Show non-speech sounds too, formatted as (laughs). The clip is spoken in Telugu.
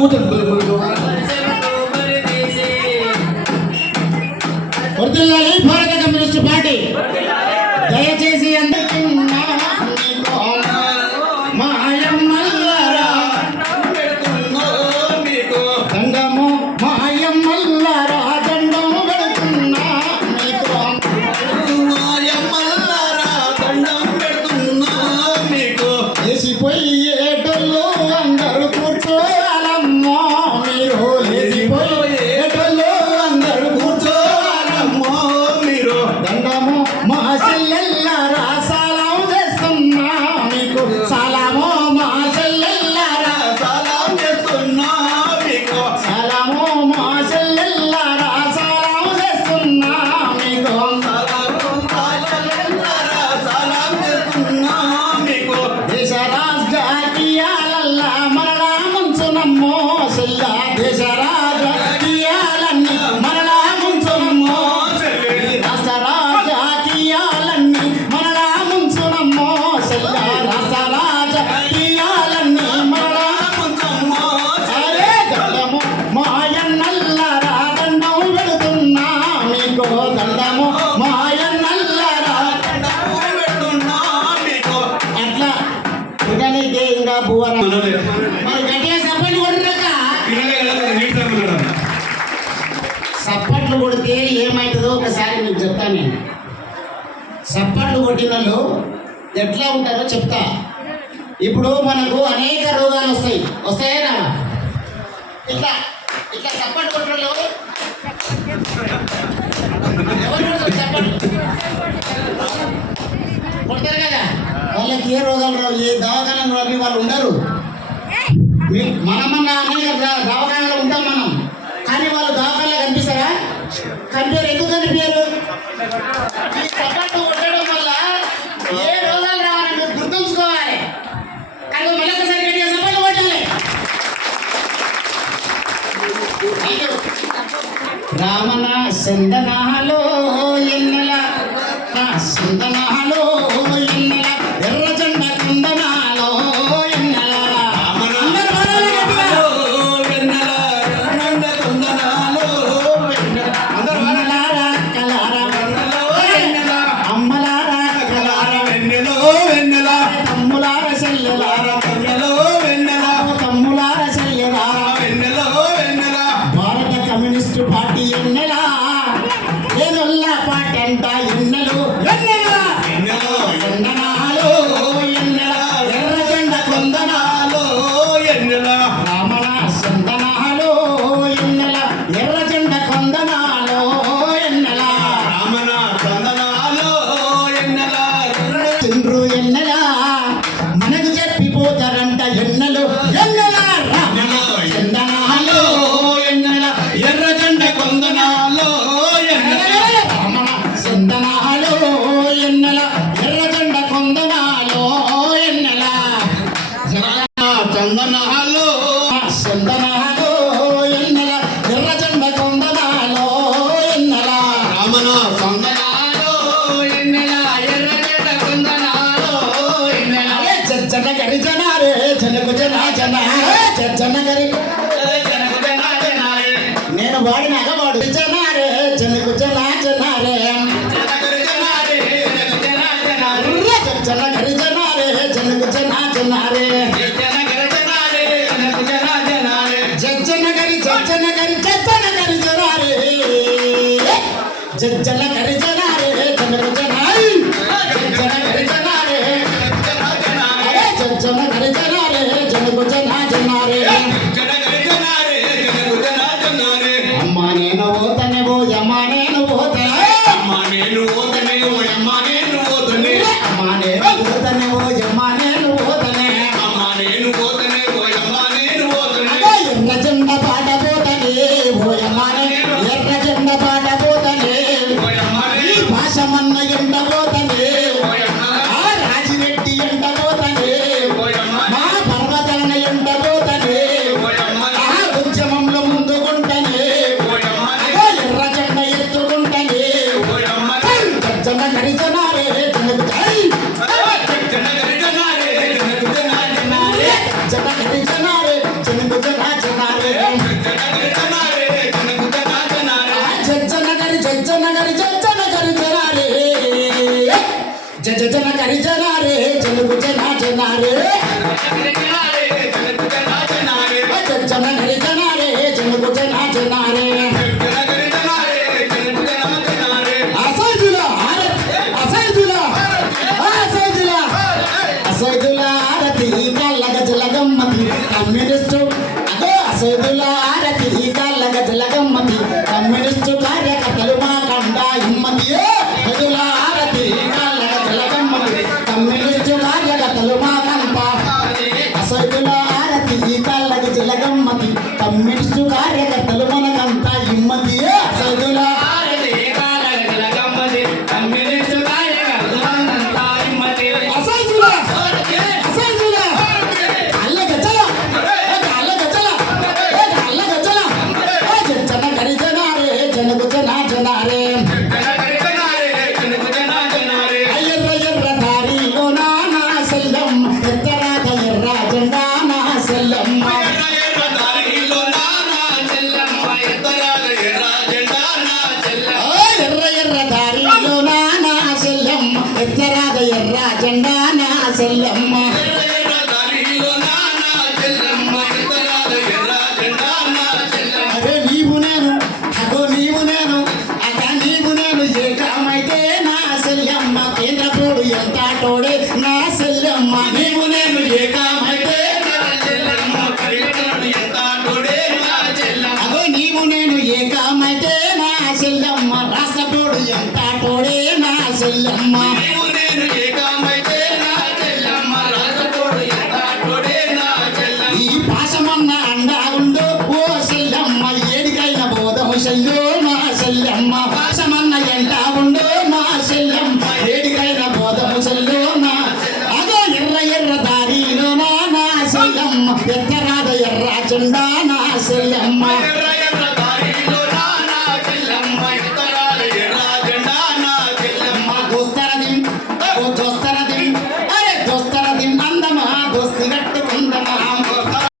కూర్చోండి కొద్దిగా కొద్దిగా గంధము మాయన్నల్లరా అట్లా. ఇతనికి ఇంకా భువన. మరి గట్టిగా సప్పట్లు కొడుతున్నాక సప్పట్లు కొడితే ఏమవుతుందో ఒకసారి మీకు చెప్తాను నేను. సప్పట్లు కొట్టిన ఎట్లా ఉంటారో చెప్తా. ఇప్పుడు మనకు అనేక రోగాలు వస్తాయి. వస్తాయేనా ఇట్లా. ఇట్లా సప్పట్లు కొట్టిన వాళ్ళకి ఏ రోగాలు రావు ఏ దవాఖానలు రాని వాళ్ళు ఉండరు. మనమన్నా అనేక దవాఖానలో ఉంటాం మనం. కానీ వాళ్ళు దవాఖానలో కనిపిస్తారా? కనిపించారు. ఎందుకు కనిపించారు? ఈ సపోర్ట్ వల్ల ఏ రోగాలు (laughs) రామణ చందనాలో Hello. जज्जल करे జన గరి జన గరి జనారే జన గరి జనారే జలుగు జన జనారే చెల్లమ్మ. అరే నీవు నేను అగో నీవు నేను అట నీవు నేను ఏ కామైతే నా సెల్లమ్మ కేంద్ర ఎంత తోడే నా సెల్లమ్మ నీవు నేను ఏ కామ பெற்றராதையர் ராஜன்தான் செல்லம்.